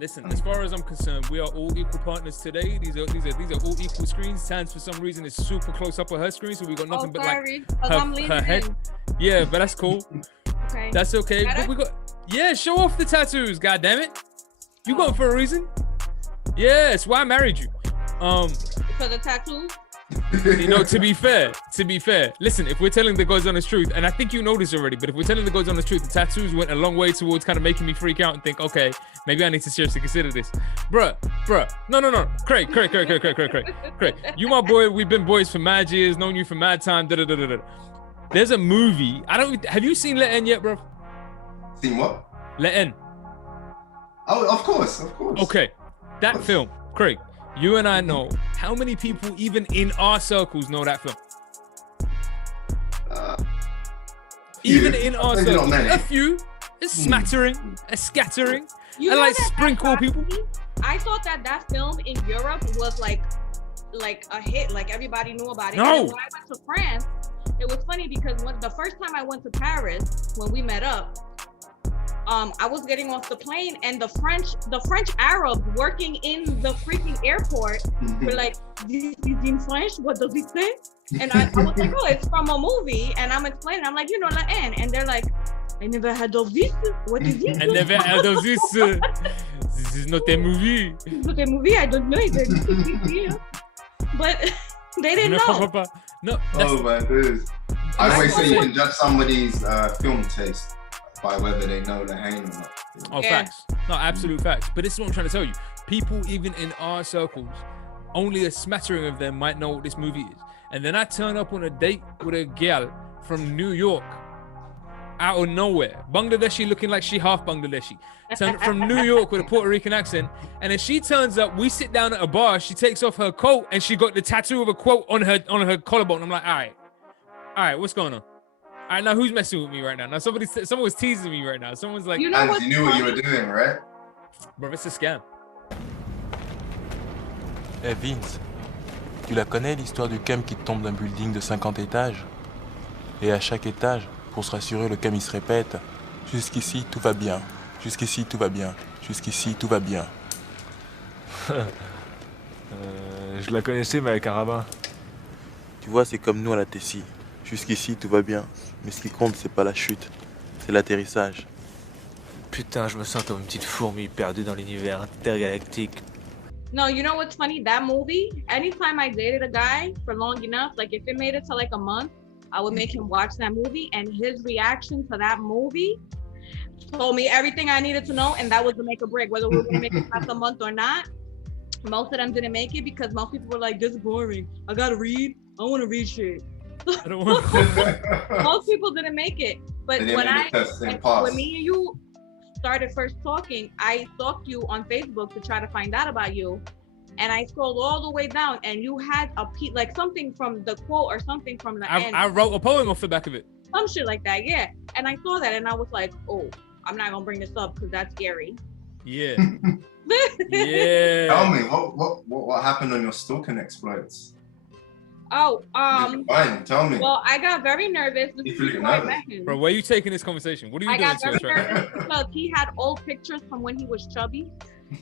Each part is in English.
Listen, as far as I'm concerned, we are all equal partners today. These are all equal screens. Tans, for some reason, is super close up on her screen, so we got nothing but like her head. Yeah, but that's cool. Okay. That's okay. But we got show off the tattoos. God damn it, you got it for a reason. Yeah, it's why I married you. For the tattoos. You know, to be fair, listen, if we're telling the God's honest truth, and I think you know this already, but if we're telling the God's honest truth, the tattoos went a long way towards kind of making me freak out and think, okay, maybe I need to seriously consider this. Bruh. No. Craig. You my boy, we've been boys for mad years, known you for mad time, There's a movie, have you seen Let In yet, bro? Seen what? Let In. Oh, of course. Okay, that film, Craig, you and I know how many people, even in our circles, know that film. Even in our circles, a few, a smattering, a scattering, and like sprinkle people. I thought that film in Europe was like a hit, like everybody knew about it. No. And when I went to France, it was funny because the first time I went to Paris, when we met up, I was getting off the plane and the French Arabs working in the freaking airport were like, "This is in French, what does it say?" And I was like, "Oh, it's from a movie." And I'm explaining, I'm like, "You know, La Haine." And they're like, "I never heard of this. What is this?" I never heard of this. This is not a movie. It's not a movie, I don't know it. But they didn't know. No. Oh my goodness. I always say you can judge somebody's film taste by whether they know La Haine or not. Oh, facts. No, absolute facts. But this is what I'm trying to tell you. People, even in our circles, only a smattering of them might know what this movie is. And then I turn up on a date with a girl from New York, out of nowhere. Bangladeshi, looking like she half Bangladeshi. From New York with a Puerto Rican accent. And then she turns up, we sit down at a bar, she takes off her coat, and she got the tattoo of a quote on her collarbone. I'm like, all right, what's going on? All right, now who's messing with me right now? Now someone was teasing me right now. Someone's like, you knew what you were doing, right? Bro, it's a scam. Hey Vince, tu la connais l'histoire du cam qui tombe d'un building de 50 étages? Et à chaque étage, pour se rassurer, le cam il se répète: jusqu'ici tout va bien, jusqu'ici tout va bien, jusqu'ici tout va bien. Je la connaissais, mais avec un rabbin. Tu vois, c'est comme nous à la Tessie. Jusqu'ici tout va bien, mais ce qui compte c'est pas la chute, c'est l'atterrissage. Putain, je me sens comme une petite fourmi perdue dans l'univers intergalactique. No, you know what's funny? That movie, anytime I dated a guy for long enough, like if it made it to like a month, I would make him watch that movie, and his reaction to that movie told me everything I needed to know, and that was the make or break, whether we were gonna make it past a month or not. Most of them didn't make it because most people were like, "This is boring. I gotta read. I want to read shit." I don't want Most people didn't make it, but when me and you started first talking, I stalked you on Facebook to try to find out about you, and I scrolled all the way down, and you had like something from the quote or something from the end. I wrote a poem off the back of it. Some shit like that, yeah. And I saw that, and I was like, "Oh, I'm not gonna bring this up because that's scary." Yeah. Yeah. Tell me, what happened on your stalking exploits? Oh, fine, tell me. Well, I got very nervous. Bro, where are you taking this conversation? What are you doing to us right now? Because he had old pictures from when he was chubby.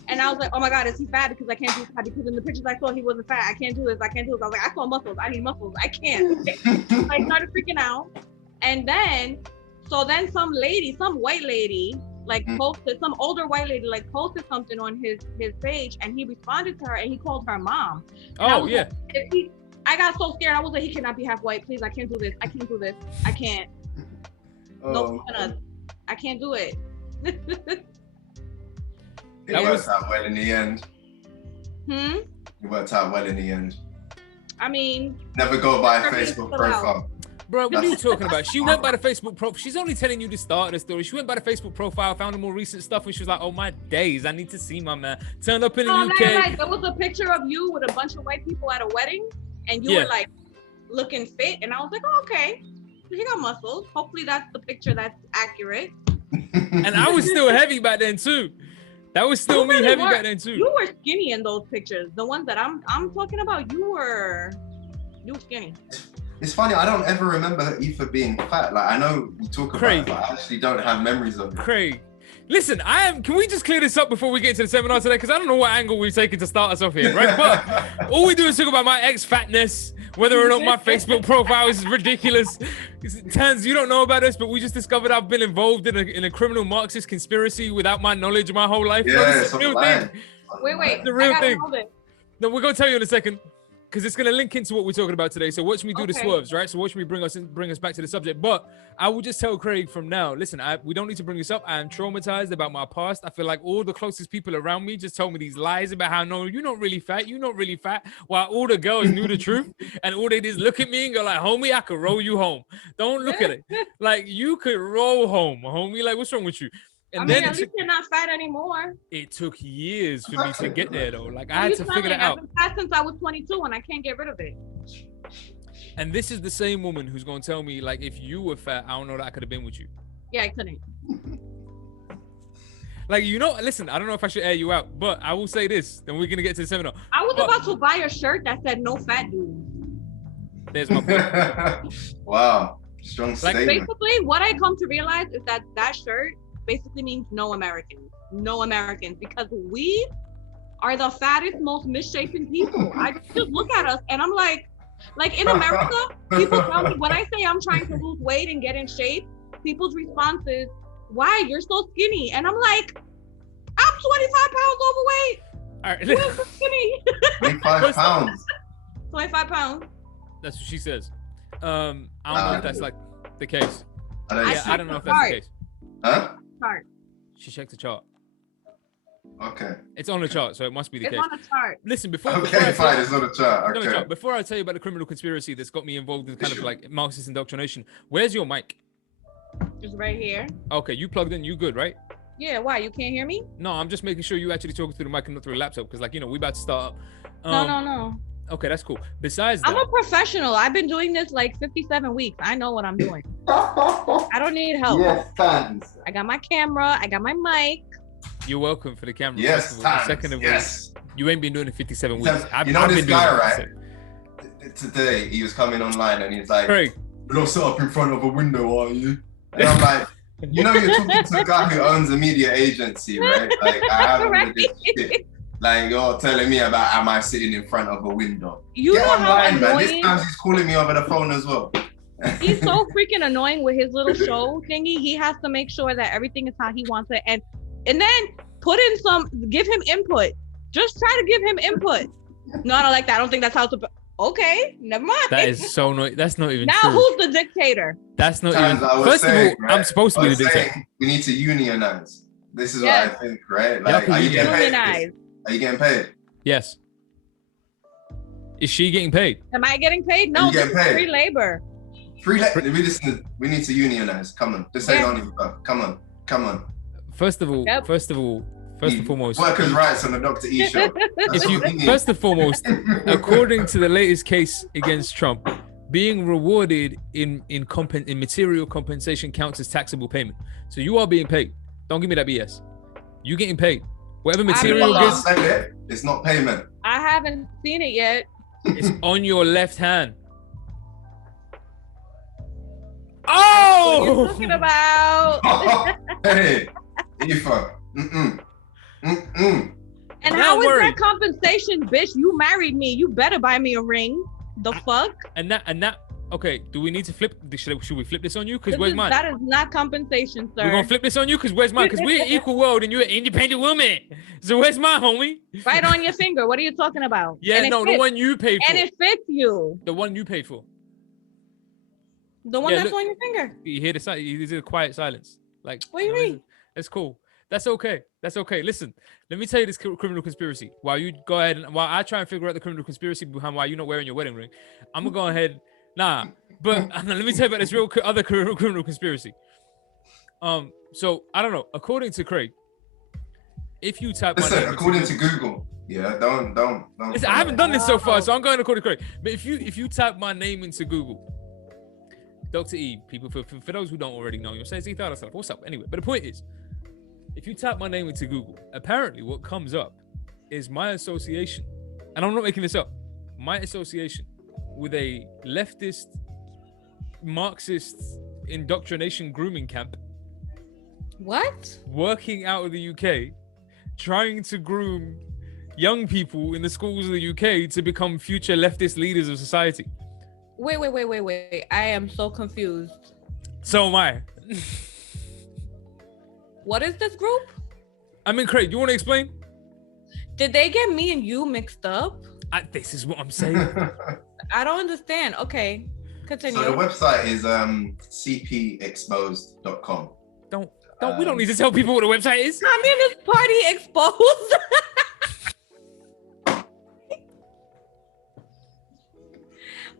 And I was like, oh my God, is he fat? Because I can't do fat. Because in the pictures I saw he wasn't fat. I can't do this. I was like, I saw muscles. I need muscles. I can't. I started freaking out. And then some white lady, like posted, some older white lady, like posted something on his page, and he responded to her and he called her mom. Oh, yeah. Like, I got so scared. I was like, he cannot be half white. Please, I can't do this. I can't. No, I can't do it. It worked out well in the end. It worked out well in the end. I mean, never go by a Facebook profile. Bro, what are you talking about? She went by the Facebook profile. She's only telling you the start of the story. She went by the Facebook profile, found the more recent stuff, and she was like, oh my days, I need to see my man. Turned up in the UK. Right. There was a picture of you with a bunch of white people at a wedding, and you were like looking fit, and I was like, oh, okay, he got muscles. Hopefully that's the picture that's accurate. And I was still heavy back then too. That was still me heavy back then too. You were skinny in those pictures. The ones that I'm talking about, you were skinny. It's funny, I don't ever remember Aoife being fat. Like, I know we talk about it, but I actually don't have memories of it. Craig, Listen, can we just clear this up before we get into the seminar today? Because I don't know what angle we've taken to start us off here, right? But all we do is talk about my ex-fatness, whether or not my Facebook profile is ridiculous. Tans, you don't know about this, but we just discovered I've been involved in a criminal Marxist conspiracy without my knowledge my whole life. Yeah, it's a real thing. Wait. The real thing. No, we're going to tell you in a second. Because it's going to link into what we're talking about today. So watch me do the swerves, right? So watch me bring us back to the subject. But I will just tell Craig from now, listen, we don't need to bring this up. I am traumatized about my past. I feel like all the closest people around me just told me these lies about how, no, you're not really fat. You're not really fat. While all the girls knew the truth. And all they did is look at me and go like, homie, I could roll you home. Don't look at it. Like, you could roll home, homie. Like, what's wrong with you? And then at least you're not fat anymore. It took years for me to get there, though. Like, I had to figure that out. I've been fat since I was 22 and I can't get rid of it. And this is the same woman who's going to tell me, like, if you were fat, I don't know that I could have been with you. Yeah, I couldn't. Like, listen, I don't know if I should air you out, but I will say this, then we're going to get to the seminar. I was about to buy a shirt that said no fat dude. There's my point. Wow. Strong statement. Like, basically, what I come to realize is that shirt basically means no Americans, because we are the fattest, most misshapen people. I just look at us and I'm like in America, people tell me when I say I'm trying to lose weight and get in shape, people's response is, why, you're so skinny? And I'm like, I'm 25 pounds overweight. All right. You're so skinny. 25 pounds. 25 pounds. That's what she says. I don't know if that's like the case. I don't know if that's the case. Huh? Chart. She checked the chart. Okay. It's on the chart, so it must be the case. It's on the chart. Listen, before fine, it's on the chart. Okay. Before I tell you about the criminal conspiracy that's got me involved in kind of like Marxist indoctrination, where's your mic? It's right here. Okay, you plugged in, you good, right? Yeah, why? You can't hear me? No, I'm just making sure you actually talking through the mic and not through a laptop, because like, we about to start. No. Okay, that's cool. Besides that, I'm a professional. I've been doing this like 57 weeks. I know what I'm doing. I don't need help. Yes, thanks. I got my camera. I got my mic. You're welcome for the camera. Yes, second of yes. all, you ain't been doing it 57 weeks. This guy, right? Today, he was coming online and he's like, Craig, you're not set up in front of a window, are you? And I'm like, you're talking to a guy who owns a media agency, right? Like, I haven't right. This shit. Like, you're telling me about, am I sitting in front of a window? You know how annoying, man. This time he's calling me over the phone as well. He's so freaking annoying with his little show thingy. He has to make sure that everything is how he wants it. And then give him input. Just try to give him input. No, I don't like that. I don't think that's how to, okay, never mind. That is so annoying. That's not even now true. Who's the dictator? That's not even, first of all, right? I'm supposed to be the dictator. We need to unionize. This is what I think, right? Like, are you getting paid? Are you getting paid? Yes. Is she getting paid? Am I getting paid? No, this is free labor. We need to unionize. Come on. This ain't only Come on. First and foremost. Workers' rights on the Dr. E show. First and foremost, according to the latest case against Trump, being rewarded in material compensation counts as taxable payment. So you are being paid. Don't give me that BS. You getting paid. Whatever material is, it's not payment. I haven't seen it yet. It's on your left hand. Oh! What are you talking about? Hey, Aoife. And how is that compensation, bitch? You married me. You better buy me a ring. The fuck? And that. Okay, do we need to flip? Should we flip this on you? Because where's mine? That is not compensation, sir. We're gonna flip this on you because where's mine? Because we're an equal world and you're an independent woman. So where's my homie? Right on your finger. What are you talking about? Yeah, no, the one you paid for. And it fits you. The one you paid for. The one that's on your finger. You hear the quiet silence. Like, what do you mean? It's cool. That's okay. Listen, let me tell you this criminal conspiracy. While you go ahead and while I try and figure out the criminal conspiracy behind why you're not wearing your wedding ring, I'm gonna go ahead. Nah, but let me tell you about this other criminal conspiracy. So I don't know. According to Craig, if you type my name according to Google, don't. Listen, I haven't done this so far, so I'm going according to Craig. But if you type my name into Google, Dr. E, people for those who don't already know, you'll say stuff. What's up? Anyway, but the point is, if you type my name into Google, apparently what comes up is my association, and I'm not making this up, my association with a leftist, Marxist indoctrination grooming camp What? working out of the UK, trying to groom young people in the schools of the UK to become future leftist leaders of society. Wait. I am so confused. So am I. What is this group? I mean, Craig, you want to explain? Did they get me and you mixed up? This is what I'm saying. I don't understand. Okay, continue. So the website is cpexposed.com. We don't need to tell people what the website is. Communist Party exposed.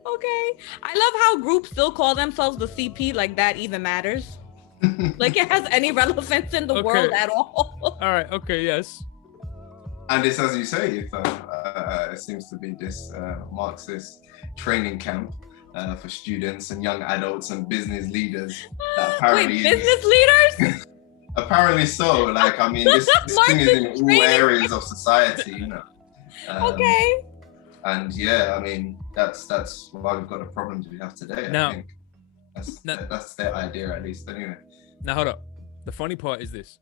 Okay. I love how groups still call themselves the CP, like that even matters. Like it has any relevance in the world at all. All right. Okay. Yes. And it's, as you say, it seems to be this Marxist training camp for students and young adults and business leaders. That apparently Wait, business leaders? Apparently so. Like, I mean, this thing is in all areas of society, you know. Okay. And yeah, I mean, that's why we've got the problems we have today. Now, I think that's their idea, at least. Anyway. Now hold up. The funny part is this.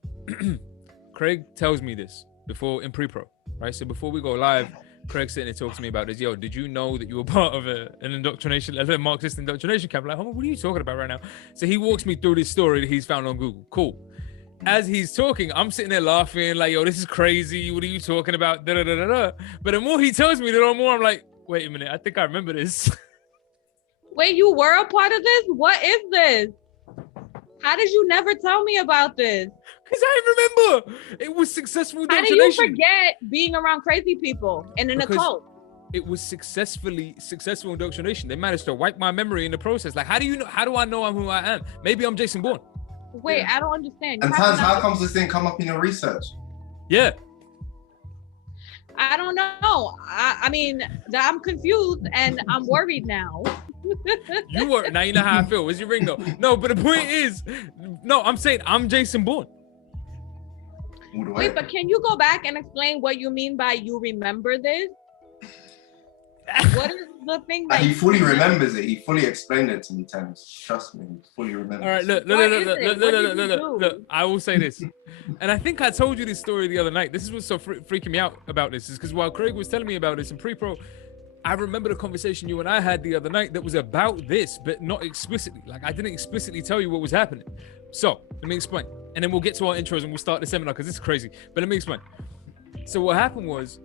Craig tells me this before in pre-pro, right? So before we go live, Craig's sitting there talking to me about this. Yo, did you know that you were part of a Marxist indoctrination camp? Like, what are you talking about right now? So he walks me through this story that he's found on Google. Cool. As he's talking, I'm sitting there laughing, like, yo, this is crazy. What are you talking about? Da, da, da, da, da. But the more he tells me, the more I'm like, wait a minute, I think I remember this. Wait, you were a part of this? What is this? How did you never tell me about this? Because I remember it was successful indoctrination. How do you forget being around crazy people and in a cult? It was successful indoctrination. They managed to wipe my memory in the process. Like, how do I know I'm who I am? Maybe I'm Jason Bourne. Wait, yeah. I don't understand. And Tans, how comes this didn't come up in your research? Yeah. I don't know. I mean, I'm confused and I'm worried now. You were. Now you know how I feel. Where's your ring though? No, but the point is, no, I'm saying I'm Jason Bourne. Wait, but can you go back and explain what you mean by you remember this? What is the thing that he fully remembers it? He fully explained it to me, Tans. Trust me, he fully remembers. All right, look. I will say this, and I think I told you this story the other night. This is what's so freaking me out about this, is because while Craig was telling me about this in pre-pro, I remember the conversation you and I had the other night that was about this, but not explicitly. Like, I didn't explicitly tell you what was happening. So let me explain, and then we'll get to our intros and we'll start the seminar because this is crazy. But let me explain. So what happened was,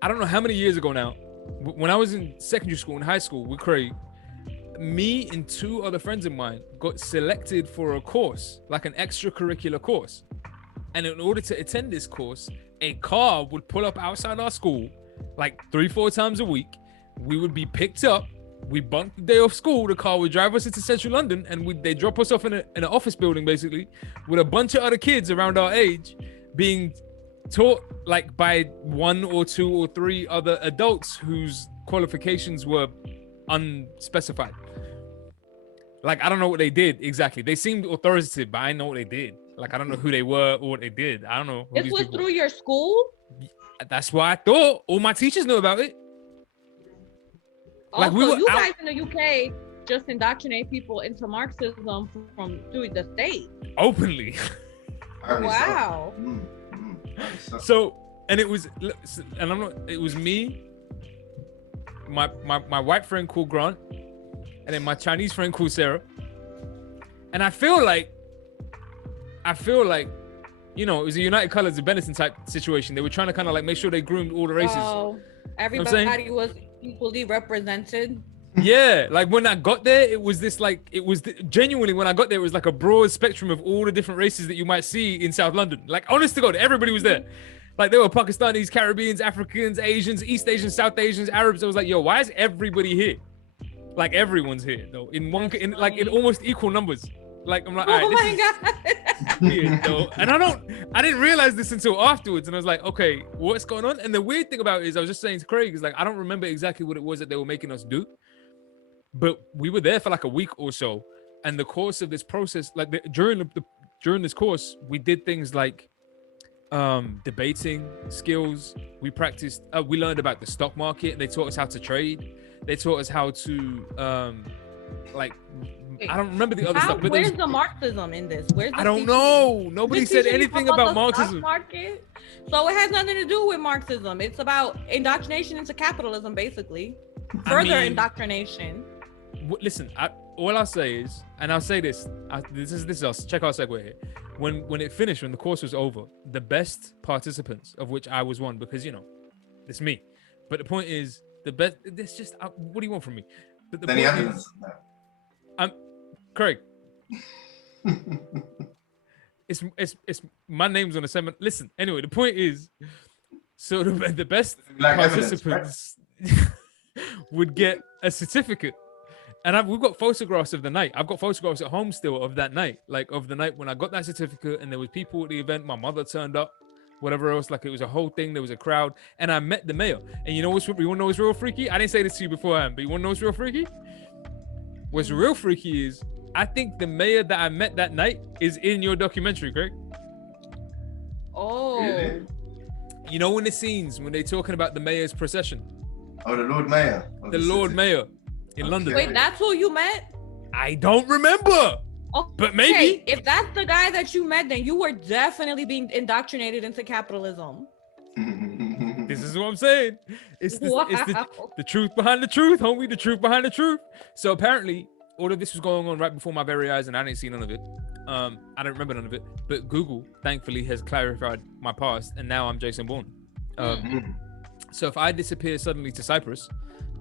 I don't know how many years ago now, when I was in secondary school and high school with Craig, me and two other friends of mine got selected for a course, like an extracurricular course. And in order to attend this course, a car would pull up outside our school like 3-4 times a week. We would be picked up. We bunked the day off school. The car would drive us into central London, and they drop us off in an office building, basically, with a bunch of other kids around our age being taught like by 1 or 2 or 3 other adults whose qualifications were unspecified. Like, I don't know what they did exactly. They seemed authoritative, but I know what they did. Like, I don't know who they were or what they did. I don't know. This was through your school? That's why I thought all my teachers knew about it. Like, you guys in the UK just indoctrinate people into Marxism from through the state. Openly. Wow. So, and it was me, my white friend called Grant, and then my Chinese friend called Sarah. And I feel like, you know, it was a United Colors of Benetton type situation. They were trying to kind of like make sure they groomed all the races. Oh, everybody was equally represented. Yeah, like when I got there, it was this like, genuinely when I got there, it was like a broad spectrum of all the different races that you might see in South London. Like, honest to God, everybody was there. Like, there were Pakistanis, Caribbeans, Africans, Asians, East Asians, South Asians, Arabs. I was like, yo, why is everybody here? Like, everyone's here though, in almost equal numbers. Like, I'm like, all right, my God. Weird, though. And I didn't realize this until afterwards. And I was like, okay, what's going on? And the weird thing about it is, I was just saying to Craig, is like, I don't remember exactly what it was that they were making us do. But we were there for like a week or so. And the course of this process, like during this course, we did things like debating skills. We practiced, we learned about the stock market. They taught us how to trade. They taught us how to I don't remember the other stuff. But where's the Marxism in this? Where's the I don't teaching? know. Nobody This said teaching anything about about the Marxism. stock market? So it has nothing to do with Marxism. It's about indoctrination into capitalism, basically. Further indoctrination. Listen, all I'll say is, and I'll say this. This is us. Check our segue here. When it finished, when the course was over, the best participants, of which I was one, because it's me. But the point is, the best. This just what do you want from me? But the point is, I'm Craig. it's my name's on the seminar. Listen, anyway, the point is, so the best participants would get a certificate. And we've got photographs of the night. I've got photographs at home still of that night, like of the night when I got that certificate, and there was people at the event. My mother turned up, whatever else. Like it was a whole thing. There was a crowd, and I met the mayor. And you want to know what's real freaky? I didn't say this to you beforehand, but you want to know what's real freaky? What's real freaky is I think the mayor that I met that night is in your documentary, Craig. Oh. Really? You know, in the scenes when they're talking about the mayor's procession. Oh, the Lord Mayor. The Lord Mayor in London. Wait, that's who you met? I don't remember. Okay, but maybe. If that's the guy that you met, then you were definitely being indoctrinated into capitalism. This is what I'm saying. It's the truth behind the truth, homie. The truth behind the truth. So apparently, all of this was going on right before my very eyes, and I didn't see none of it. I don't remember none of it. But Google, thankfully, has clarified my past, and now I'm Jason Bourne. So if I disappear suddenly to Cyprus,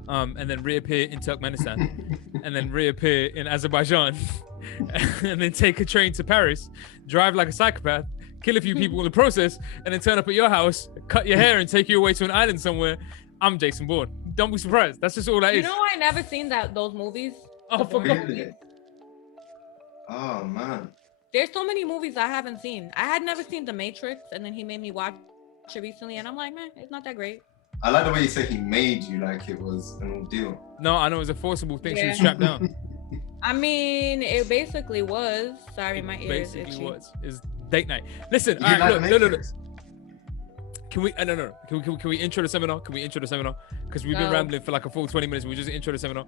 and then reappear in Turkmenistan, and then reappear in Azerbaijan, and then take a train to Paris, drive like a psychopath, kill a few people in the process, and then turn up at your house, cut your hair, and take you away to an island somewhere, I'm Jason Bourne. Don't be surprised. That's just all that is. You know, I never seen those movies. Oh, fuck off. Really? Oh, man. There's so many movies I haven't seen. I had never seen The Matrix, and then he made me watch it recently, and I'm like, man, it's not that great. I like the way you say he made you like it was an ordeal. No, I know it was a forcible thing. Yeah. She was strapped down. I mean, it basically was. Sorry, my ears basically itchy. was. It's date night. Listen, You all right, like look. Matrix? Can we? No. Can we intro the seminar? Can we intro the seminar? Because we've been No. rambling for like a full 20 minutes. We just intro the seminar.